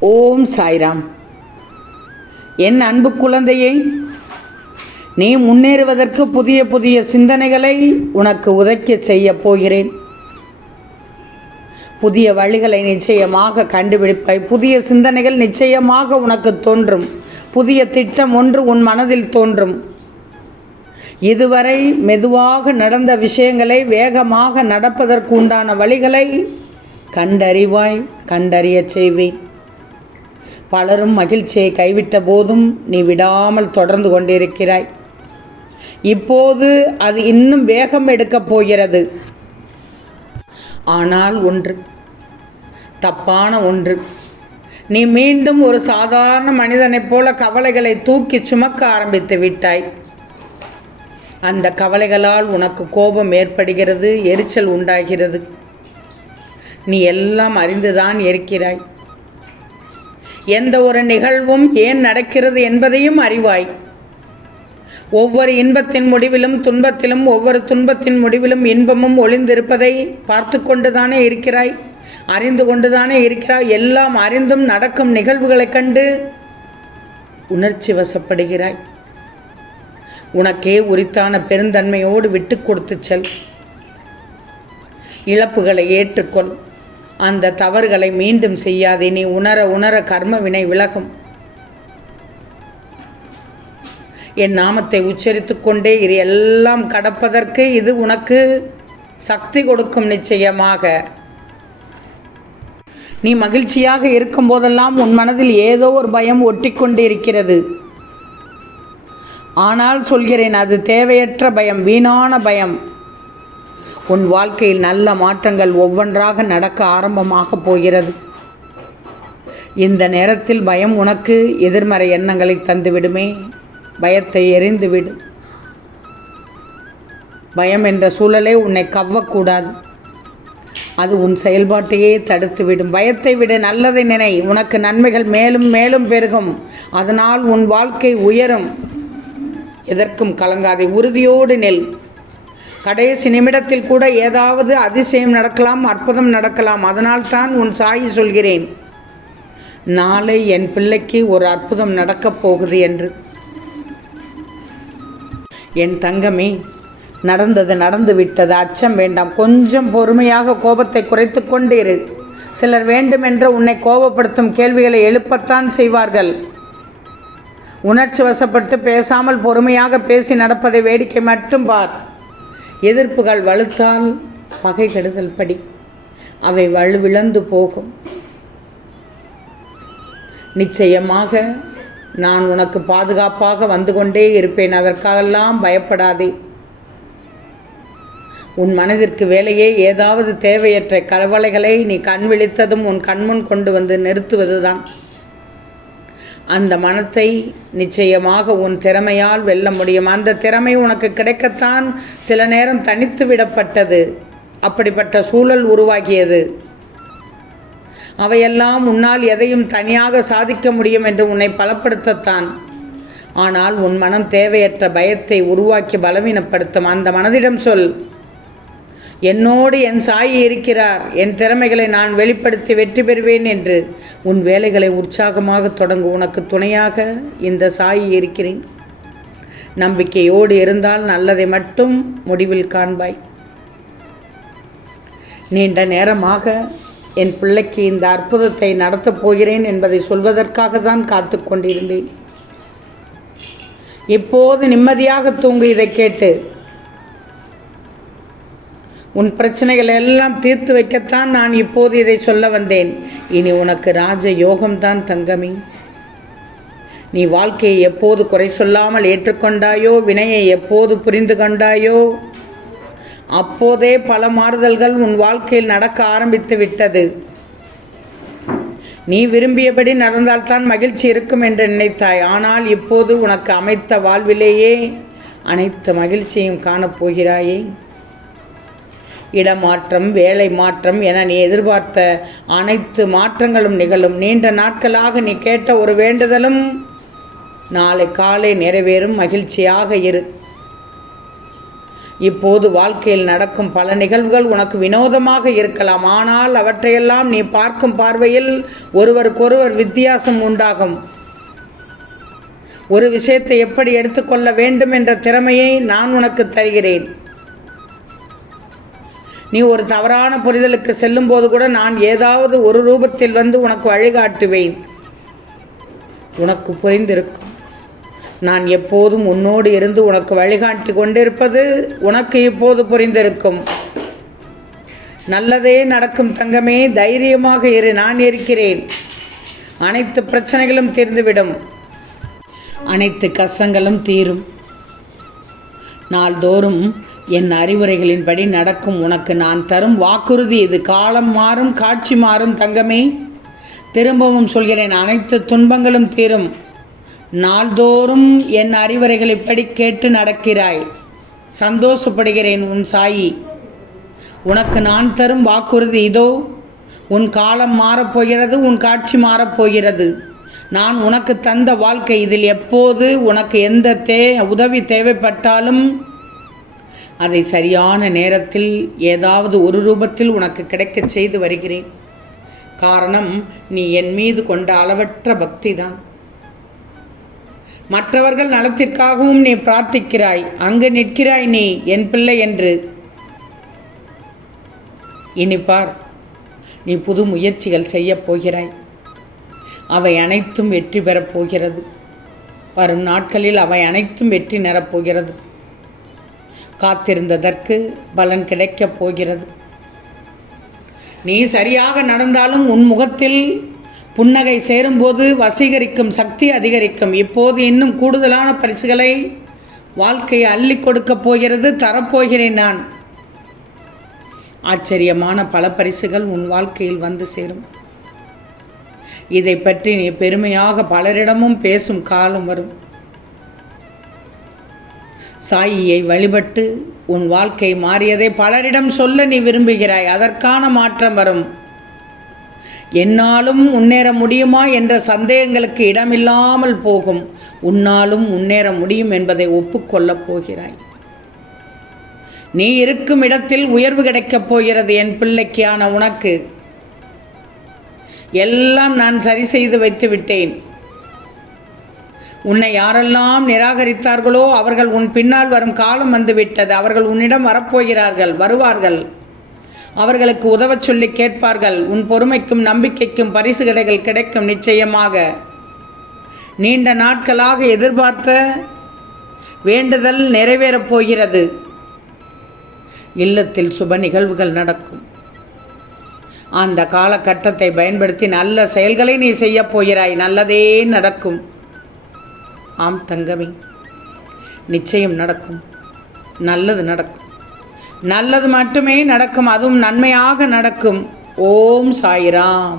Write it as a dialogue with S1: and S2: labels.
S1: ஓம் சாய்ராம். என் அன்பு குழந்தையை நீ முன்னேறுவதற்கு புதிய புதிய சிந்தனைகளை உனக்கு உதைக்க செய்ய போகிறேன். புதிய வழிகளை நிச்சயமாக கண்டுபிடிப்பாய் புதிய சிந்தனைகள் நிச்சயமாக உனக்கு தோன்றும். புதிய திட்டம் ஒன்று உன் மனதில் தோன்றும். இதுவரை மெதுவாக நடந்த விஷயங்களை வேகமாக நடப்பதற்கு உண்டான வழிகளை கண்டறிவாய் கண்டறியச் செய்வேன். பலரும் மகிழ்ச்சியை கைவிட்ட போதும் நீ விடாமல் தொடர்ந்து கொண்டிருக்கிறாய். இப்போது அது இன்னும் வேகம் எடுக்கப் போகிறது. ஆனால் ஒன்று தப்பான ஒன்று. நீ மீண்டும் ஒரு சாதாரண மனிதனைப் போல கவலைகளை தூக்கி சுமக்க ஆரம்பித்து விட்டாய். அந்த கவலைகளால் உனக்கு கோபம் ஏற்படுகிறது எரிச்சல் உண்டாகிறது. நீ எல்லாம் அறிந்துதான் இருக்கிறாய். எந்த ஒரு நிகழ்வும் ஏன் நடக்கிறது என்பதையும் அறிவாய். ஒவ்வொரு இன்பத்தின் முடிவிலும் துன்பத்திலும் ஒவ்வொரு துன்பத்தின் முடிவிலும் இன்பமும் ஒளிந்திருப்பதை பார்த்து கொண்டுதானே இருக்கிறாய். அறிந்து கொண்டுதானே இருக்கிறாய். எல்லாம் அறிந்தும் நடக்கும் நிகழ்வுகளைக் கண்டு உணர்ச்சி வசப்படுகிறாய். உனக்கே உரித்தான பெருந்தன்மையோடு விட்டு கொடுத்து செல். இழப்புகளை ஏற்றுக்கொள். அந்த தவறுகளை மீண்டும் செய்யாதே நீ உணர உணர கர்ம வினை விலகும். என் நாமத்தை உச்சரித்து கொண்டே இரு எல்லாம் கடப்பதற்கு இது உனக்கு சக்தி கொடுக்கும் நிச்சயமாக. நீ மகிழ்ச்சியாக இருக்கும் போதெல்லாம் உன் மனதில் ஏதோ ஒரு பயம் ஒட்டிக்கொண்டு இருக்கிறது ஆனால் சொல்கிறேன் அது தேவையற்ற பயம் வீணான பயம். உன் வாழ்க்கையில் நல்ல மாற்றங்கள் ஒவ்வொன்றாக நடக்க ஆரம்பமாக போகிறது. இந்த நேரத்தில் பயம் உனக்கு எதிர்மறை எண்ணங்களை தந்துவிடுமே. பயத்தை எரிந்துவிடு பயம் என்ற சூழலே உன்னை கவ்வக்கூடாது. அது உன் செயல்பாட்டையே தடுத்துவிடும். பயத்தை விட நல்லதை நினை. உனக்கு நன்மைகள் மேலும் மேலும் பெருகும். அதனால் உன் வாழ்க்கை உயரும். எதற்கும் கலங்காதே. உறுதியோடு நெல். கடைசி நிமிடத்தில் கூட ஏதாவது அதிசயம் நடக்கலாம் அற்புதம் நடக்கலாம். அதனால் தான் உன் சாயி சொல்கிறேன். நாளை என் பிள்ளைக்கு ஒரு அற்புதம் நடக்கப் போகுது என்று. என் தங்கமே நடந்தது நடந்து விட்டது. அச்சம் வேண்டாம். கொஞ்சம் பொறுமையாக கோபத்தை குறைத்து கொண்டு இரு சிலர் வேண்டுமென்று உன்னை கோபப்படுத்தும் கேள்விகளை எழுப்பத்தான் செய்வார்கள். உணர்ச்சி வசப்பட்டு பேசாமல் பொறுமையாக பேசி நடப்பதை வேடிக்கை மட்டும் பார். எதிர்ப்புகள் வலுத்தால் பகை கெடுதல் படி. அவை வலுவிழந்து போகும். நிச்சயமாக நான் உனக்கு பாதுகாப்பாக வந்து கொண்டே இருப்பேன். அதற்காகெல்லாம் பயப்படாதே. உன் மனதிற்கு வேலையே ஏதாவது தேவையற்ற கவலைகளை நீ கண் விழித்ததும் உன் கண்முன் கொண்டு வந்து நிறுத்துவதுதான். அந்த மனத்தை நிச்சயமாக உன் திறமையால் வெல்ல முடியும். அந்த திறமை உனக்கு கிடைக்கத்தான் சில நேரம் தனித்து விடப்பட்டது. அப்படிப்பட்ட சூழல் உருவாகியது. அவையெல்லாம் உன்னால் எதையும் தனியாக சாதிக்க முடியும் என்று உன்னை பலப்படுத்தத்தான். ஆனால் உன் மனம் தேவையற்ற பயத்தை உருவாக்கி பலவீனப்படுத்தும். அந்த மனதிடம் சொல் என்னோடு என் சாயி இருக்கிறார். என் திறமைகளை நான் வெளிப்படுத்தி வெற்றி பெறுவேன் என்று. உன் வேலைகளை உற்சாகமாக தொடங்கு. உனக்கு துணையாக இந்த சாயி இருக்கிறேன். நம்பிக்கையோடு இருந்தால் நல்லதை மட்டும் முடிவில் காண்பாய். நீண்ட நேரமாக என் பிள்ளைக்கு இந்த அற்புதத்தை நடத்தப் போகிறேன் என்பதை சொல்வதற்காக தான் காத்து கொண்டிருந்தேன். இப்போது நிம்மதியாக தூங்கு இதை கேட்டு. உன் பிரச்சனைகள் எல்லாம் தீர்த்து வைக்கத்தான் நான் இப்போது இதை சொல்ல வந்தேன். இனி உனக்கு ராஜ யோகம்தான் தங்கமி. நீ வாழ்க்கையை எப்போது குறை சொல்லாமல் ஏற்றுக்கொண்டாயோ வினையை எப்போது புரிந்து கொண்டாயோ அப்போதே பல மாறுதல்கள் உன் வாழ்க்கையில் நடக்க ஆரம்பித்து விட்டது. நீ விரும்பியபடி நடந்தால்தான் மகிழ்ச்சி இருக்கும் என்று நினைத்தாய். ஆனால் இப்போது உனக்கு அமைத்த வாழ்விலேயே அனைத்து மகிழ்ச்சியும் காணப்போகிறாயே. இடமாற்றம் வேலை மாற்றம் என நீ எதிர்பார்த்த அனைத்து மாற்றங்களும் நிகழும். நீண்ட நாட்களாக நீ கேட்ட ஒரு வேண்டுதலும் நாளை காலை நிறைவேறும் மகிழ்ச்சியாக இரு. இப்போது வாழ்க்கையில் நடக்கும் பல நிகழ்வுகள் உனக்கு வினோதமாக இருக்கலாம். ஆனால் அவற்றையெல்லாம் நீ பார்க்கும் பார்வையில் ஒருவருக்கொருவர் வித்தியாசம் உண்டாகும். ஒரு விஷயத்தை எப்படி எடுத்துக்கொள்ள வேண்டும் என்ற திறமையை நான் உனக்கு தருகிறேன். நீ ஒரு தவறான புரிதலுக்கு செல்லும்போது கூட நான் ஏதாவது ஒரு ரூபத்தில் வந்து உனக்கு வழிகாட்டுவேன். உனக்கு புரிந்திருக்கும். நான் எப்போதும் உன்னோடு இருந்து உனக்கு வழிகாட்டி கொண்டிருப்பது உனக்கு இப்போது புரிந்திருக்கும். நல்லதே நடக்கும் தங்கமே தைரியமாக இரு நான் இருக்கிறேன். அனைத்து பிரச்சனைகளும் தீர்ந்துவிடும். அனைத்து கஷ்டங்களும் தீரும். நாள்தோறும் என் அறிவுரைகளின்படி நடக்கும் உனக்கு நான் தரும் வாக்குறுதி இது. காலம் மாறும் காட்சி மாறும் தங்கமே. திரும்பவும் சொல்கிறேன் அனைத்து துன்பங்களும் தீரும். நாள்தோறும் என் அறிவுரைகள் இப்படி கேட்டு நடக்கிறாய். சந்தோஷப்படுகிறேன் உன் சாயி. உனக்கு நான் தரும் வாக்குறுதி இதோ. உன் காலம் மாறப்போகிறது உன் காட்சி மாறப்போகிறது. நான் உனக்கு தந்த வாழ்க்கை இதில் எப்போது உனக்கு எந்த தே உதவி தேவைப்பட்டாலும் அதை சரியான நேரத்தில் ஏதாவது ஒரு ரூபத்தில் உனக்கு கிடைக்கச் செய்து வருகிறேன். காரணம் நீ என் மீது கொண்ட அளவற்ற பக்தி தான் மற்றவர்கள் நலத்திற்காகவும் நீ பிரார்த்திக்கிறாய். அங்கு நிற்கிறாய் நீ என் பிள்ளை என்று. இனி பார் நீ புது முயற்சிகள் செய்யப் போகிறாய். அவை அனைத்தும் வெற்றி பெறப் போகிறது. வரும் நாட்களில் அவை அனைத்தும் வெற்றி நிறப்போகிறது காத்திருந்ததற்கு பலன் கிடைக்கப் போகிறது. நீ சரியாக நடந்தாலும் உன் முகத்தில் புன்னகை சேரும்போது வசீகரிக்கும் சக்தி அதிகரிக்கும். இப்போது இன்னும் கூடுதலான பரிசுகளை வாழ்க்கையை அள்ளி கொடுக்கப் போகிறது. தரப்போகிறேன் நான். ஆச்சரியமான பல பரிசுகள் உன் வாழ்க்கையில் வந்து சேரும். இதை பற்றி நீ பெருமையாக பலரிடமும் பேசும் காலம் வரும். சாயியை வழிபட்டு உன் வாழ்க்கை மாறியதை பலரிடம் சொல்ல நீ விரும்புகிறாய். அதற்கான மாற்றம் வரும். என்னாலும் முன்னேற முடியுமா என்ற சந்தேகங்களுக்கு இடமில்லாமல் போகும். உன்னாலும் முன்னேற முடியும் என்பதை ஒப்புக்கொள்ளப் போகிறாய். நீ இருக்கும் இடத்தில் உயர்வு கிடைக்கப் போகிறது என் பிள்ளைக்கான உனக்கு. எல்லாம் நான் சரி செய்து வைத்து விட்டேன். உன்னை யாரெல்லாம் நிராகரித்தார்களோ அவர்கள் உன் பின்னால் வரும் காலம் வந்துவிட்டது. அவர்கள் உன்னிடம் வரப்போகிறார்கள். வருவார்கள். அவர்களுக்கு உதவச் சொல்லி கேட்பார்கள். உன் பொறுமைக்கும் நம்பிக்கைக்கும் பரிசு கடைகள் கிடைக்கும் நிச்சயமாக. நீண்ட நாட்களாக எதிர்பார்த்த வேண்டுதல் நிறைவேறப் போகிறது. இல்லத்தில் சுப நிகழ்வுகள் நடக்கும். அந்த காலகட்டத்தை பயன்படுத்தி நல்ல செயல்களை நீ செய்யப் போகிறாய். நல்லதே நடக்கும். ஆம் தங்கமே. நிச்சயம் நடக்கும். நல்லது நடக்கும். நல்லது மட்டுமே நடக்கும். அதுவும் நன்மையாக நடக்கும். ஓம் சாய்ராம்.